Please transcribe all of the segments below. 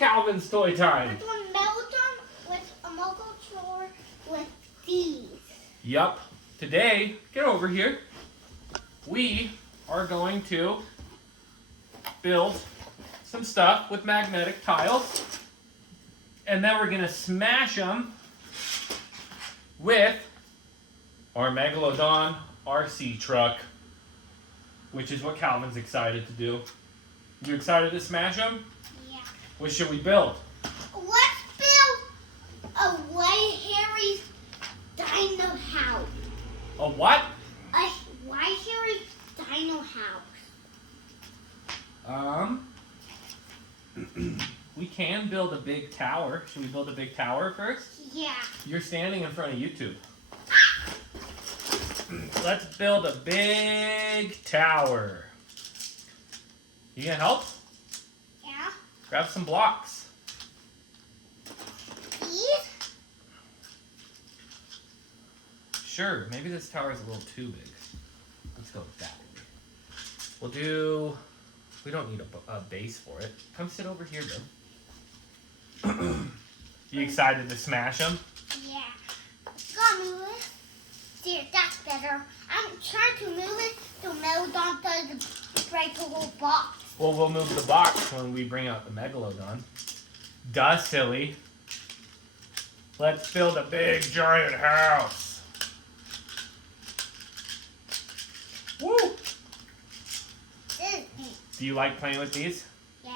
Calvin's toy time. We're doing Megalodon with a Megalodon with these. Yup. Today, get over here. We are going to build some stuff with magnetic tiles. And then we're going to smash them with our Megalodon RC truck, which is what Calvin's excited to do. You excited to smash them? Yeah. What should we build? Let's build a white hairy dino house. A what? A white hairy dino house. We can build a big tower. Should we build a big tower first? Yeah. You're standing in front of YouTube. Let's build a big tower. You gonna help? Yeah. Grab some blocks. These? Sure, maybe this tower is a little too big. Let's go with that. We don't need a base for it. Come sit over here, though. You excited to smash them? Yeah. Gotta move it. There, that's better. I'm trying to move it so Megalodon doesn't break the whole box. Well, we'll move the box when we bring out the Megalodon. Duh, silly. Let's build a big, giant house. Woo! This is me. Do you like playing with these? Yeah.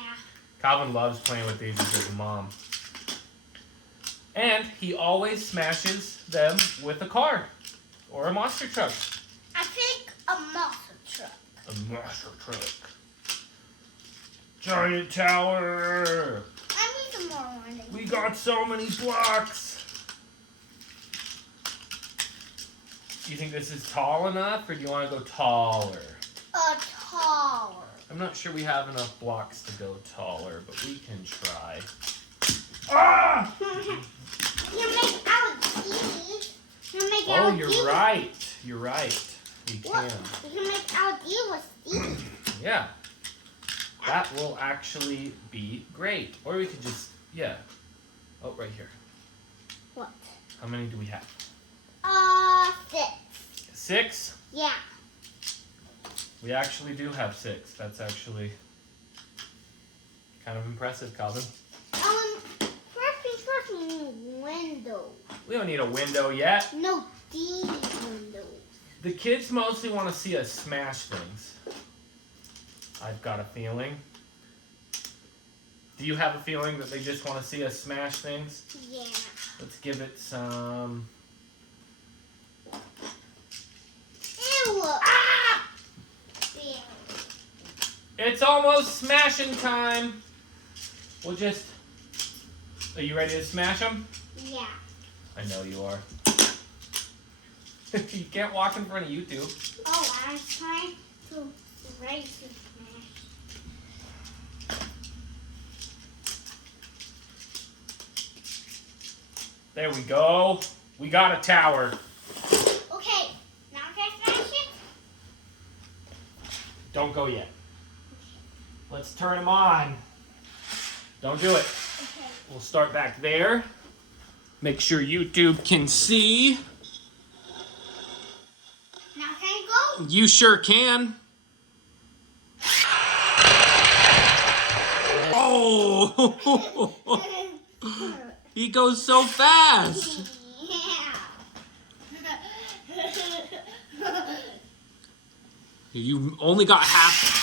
Calvin loves playing with these with his mom. And he always smashes them with a car or a monster truck. I think a monster truck. A monster truck. Giant tower. I need some more ones. We got so many blocks. Do you think this is tall enough, or do you want to go taller? A tower. I'm not sure we have enough blocks to go taller, but we can try. Ah! You make out these. You make Oh, out you're these. right. You're right. We What? can. You make out these with these. Yeah. That will actually be great. Or we could just, yeah. Oh, right here. What? How many do we have? 6. 6? Yeah. We actually do have 6. That's actually kind of impressive, Calvin. First we need a window. We don't need a window yet. No, these windows. The kids mostly want to see us smash things. I've got a feeling. Do you have a feeling that they just want to see us smash things? Yeah. Let's give it some... Ew. Ah! Ew. It's almost smashing time. We'll just... Are you ready to smash them? Yeah. I know you are. You can't walk in front of YouTube. Oh, I'm trying to raise to smash. There we go. We got a tower. Okay, now can I smash it? Don't go yet. Let's turn them on. Don't do it. Okay. We'll start back there. Make sure YouTube can see. Now can I go? You sure can. Oh! He goes so fast. Yeah. You only got half.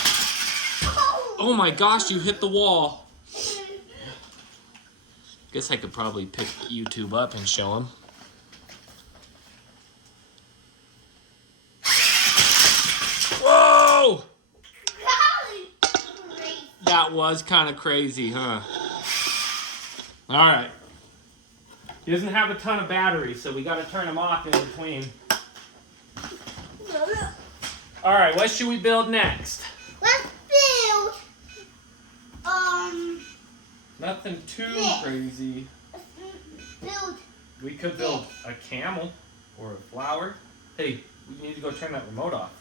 Oh my gosh, you hit the wall. Guess I could probably pick YouTube up and show him. Whoa! That was kind of crazy, huh? All right. He doesn't have a ton of battery, so we got to turn him off in between. All right, what should we build next? Let's build Nothing too this. crazy. Build. We could build a camel or a flower. Hey, we need to go turn that remote off.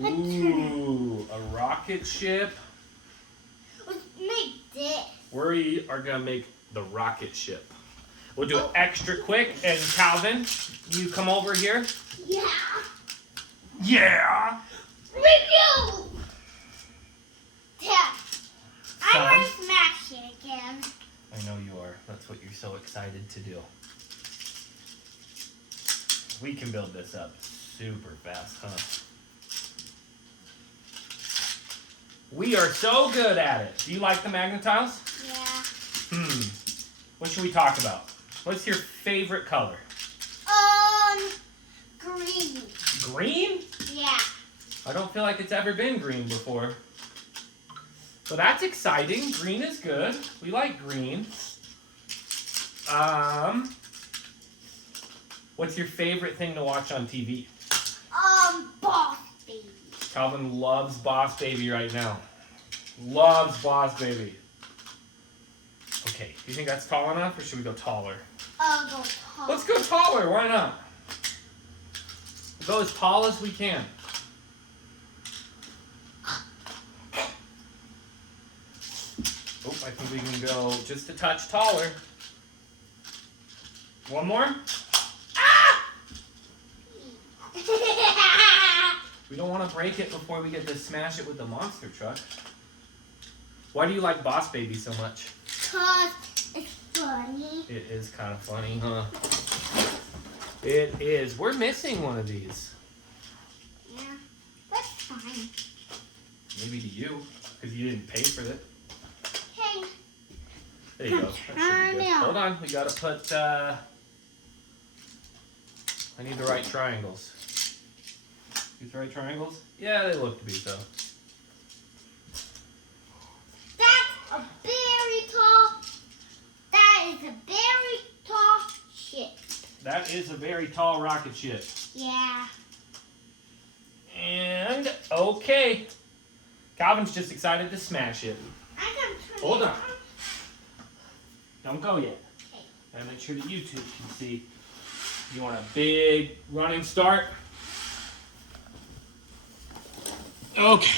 Ooh, a rocket ship. this? We are gonna make the rocket ship. We'll do it extra quick, and Calvin, you come over here. Yeah. Yeah! Review! Dad, Son. I'm gonna smash it again. I know you are. That's what you're so excited to do. We can build this up super fast, huh? We are so good at it. Do you like the magnetiles? Yeah. What should we talk about? What's your favorite color? Green. Green? Yeah. I don't feel like it's ever been green before. So that's exciting. Green is good. We like green. What's your favorite thing to watch on TV? Boss Baby. Calvin loves Boss Baby right now. Loves Boss Baby. Okay, do you think that's tall enough, or should we go taller? Go tall. Let's go taller. Why not? We'll go as tall as we can. Oh, I think we can go just a touch taller. One more? We don't want to break it before we get to smash it with the monster truck. Why do you like Boss Baby so much? 'Cause it's funny. It is kind of funny, huh? It is. We're missing one of these. Yeah, that's fine. Maybe to you, because you didn't pay for it. Hey. There you go. That should be good. Hold on. We got to put... I need the right triangles. These the right triangles? Yeah, they look to be so. That's a very tall. That is a very tall ship. That is a very tall rocket ship. Yeah. And, okay. Calvin's just excited to smash it. I'm gonna turn Hold it on. Don't go yet. Okay. Gotta make sure that YouTube can see. You want a big running start? Okay.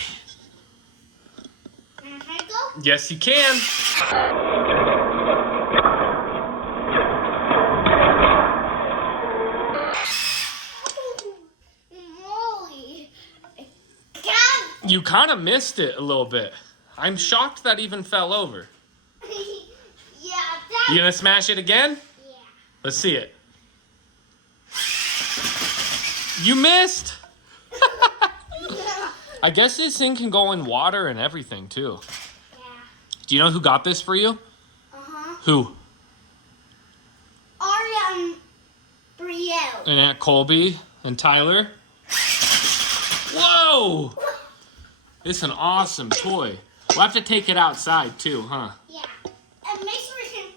Can I go? Yes, you can. Moly. You kind of missed it a little bit. I'm shocked that even fell over. Yeah, You gonna smash it again? Yeah. Let's see it. You missed. I guess this thing can go in water and everything too. Yeah. Do you know who got this for you? Uh-huh. Who? Brielle. And Aunt Colby and Tyler. Whoa! It's an awesome toy. We'll have to take it outside too, huh? Yeah. And make sure we can.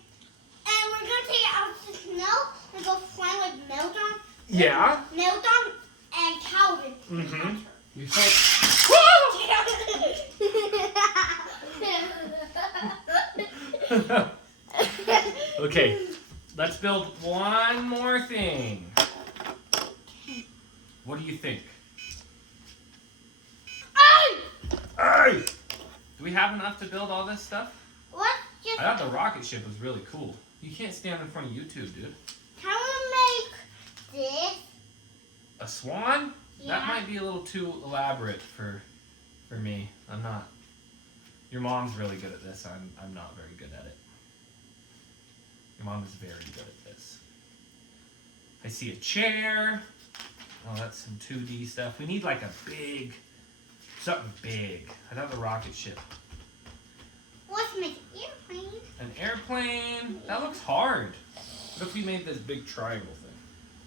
And we're gonna take it out to the snow and go flying with Megalodon. Yeah. Megalodon and Calvin. Mm-hmm. You so... Okay, let's build one more thing. What do you think? Hey! Do we have enough to build all this stuff? What? Just I thought the rocket ship was really cool. You can't stand in front of YouTube, dude. can we make this? A swan? Yeah. That might be a little too elaborate for me. I'm not. Your mom's really good at this. I'm not very good at it. Your mom is very good at this. I see a chair. Oh, that's some 2D stuff. We need like a big, something big. I thought the rocket ship. Let's make an airplane. An airplane? That looks hard. What if we made this big triangle thing?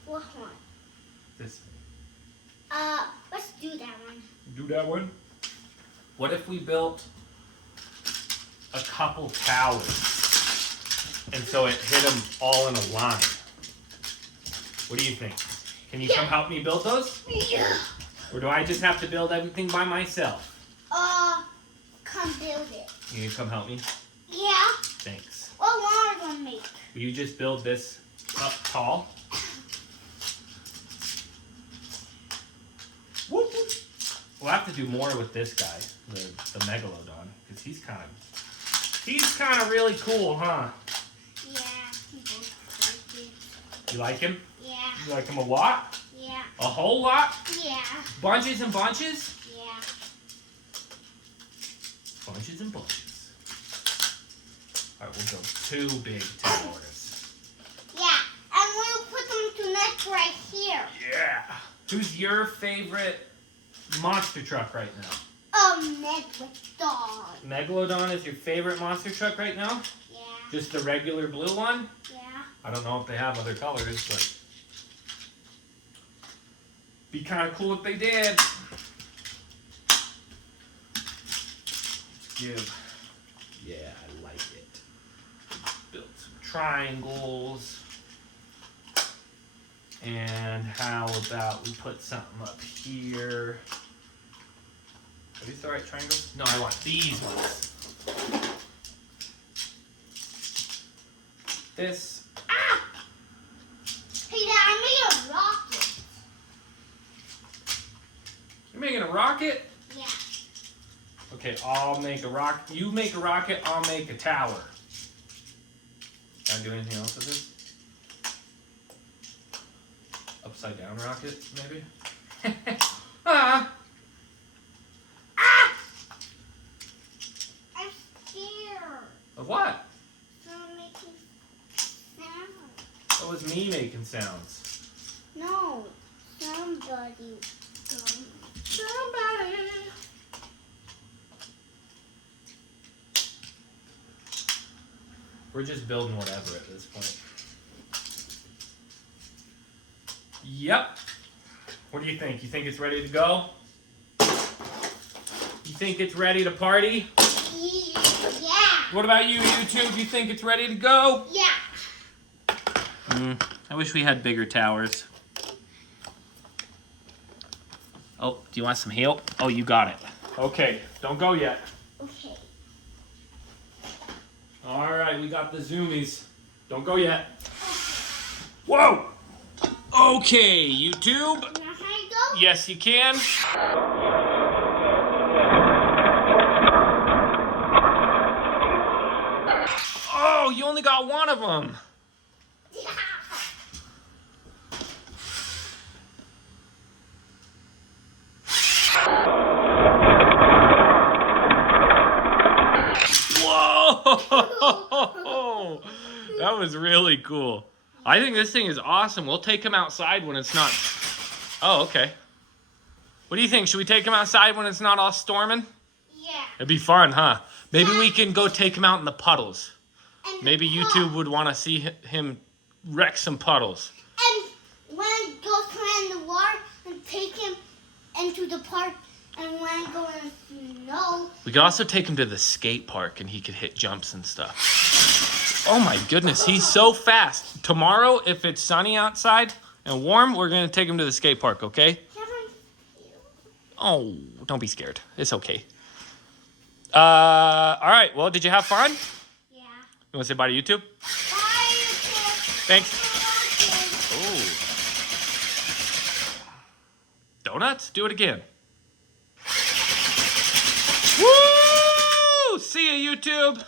What one? This thing. Let's do that one. Do that one? What if we built a couple towers? And so it hit them all in a line. What do you think? Can you come help me build those? Yeah. Or do I just have to build everything by myself? Come build it. You can come help me? Yeah. Thanks. What one are we gonna make? Will you just build this up tall? Whoop, whoop. We'll have to do more with this guy, the Megalodon, because he's kind of He's kind of really cool, huh? Yeah, people like it. You like him? Yeah. You like him a lot? Yeah. A whole lot? Yeah. Bunches and bunches? Yeah. Bunches and bunches. All right, we'll build 2 big towers. Yeah, and we'll put them to next right here. Yeah. Who's your favorite monster truck right now? Megalodon. Megalodon is your favorite monster truck right now? Yeah. Just the regular blue one? Yeah. I don't know if they have other colors, but be kind of cool if they did. Yeah, I like it. Build some triangles. And how about we put something up here? Are these the right triangles? No, I want these ones. This. Ah! Hey, Dad, I made a rocket. You're making a rocket? Yeah. Okay, I'll make a rocket. You make a rocket, I'll make a tower. Can I do anything else with this? Upside down rocket, maybe? Ah! Ah! I'm scared. Of what? I'm making sound. That was me making sounds. No, somebody. Somebody. We're just building whatever at this point. Yep. What do you think? You think it's ready to go? You think it's ready to party? Yeah. What about you, YouTube? You think it's ready to go? Yeah. I wish we had bigger towers. Oh, do you want some help? Oh, you got it. Okay, don't go yet. Okay. All right, we got the zoomies. Don't go yet. Whoa! Okay, YouTube. Now can I go? Yes, you can. Oh, you only got one of them. Yeah. Whoa! That was really cool. I think this thing is awesome. We'll take him outside when it's not... Oh, okay. What do you think? Should we take him outside when it's not all storming? Yeah. It'd be fun, huh? Maybe we can go take him out in the puddles. And Maybe YouTube would want to see him wreck some puddles. And when I go swim in the water and take him into the park, and when I go in the snow. We could also take him to the skate park and he could hit jumps and stuff. Oh my goodness, he's so fast. Tomorrow, if it's sunny outside and warm, we're going to take him to the skate park, okay? Oh, don't be scared. It's okay. All right, well, did you have fun? Yeah. You want to say bye to YouTube? Bye, YouTube. Thanks. Oh. Donuts? Do it again. Woo! See ya, YouTube.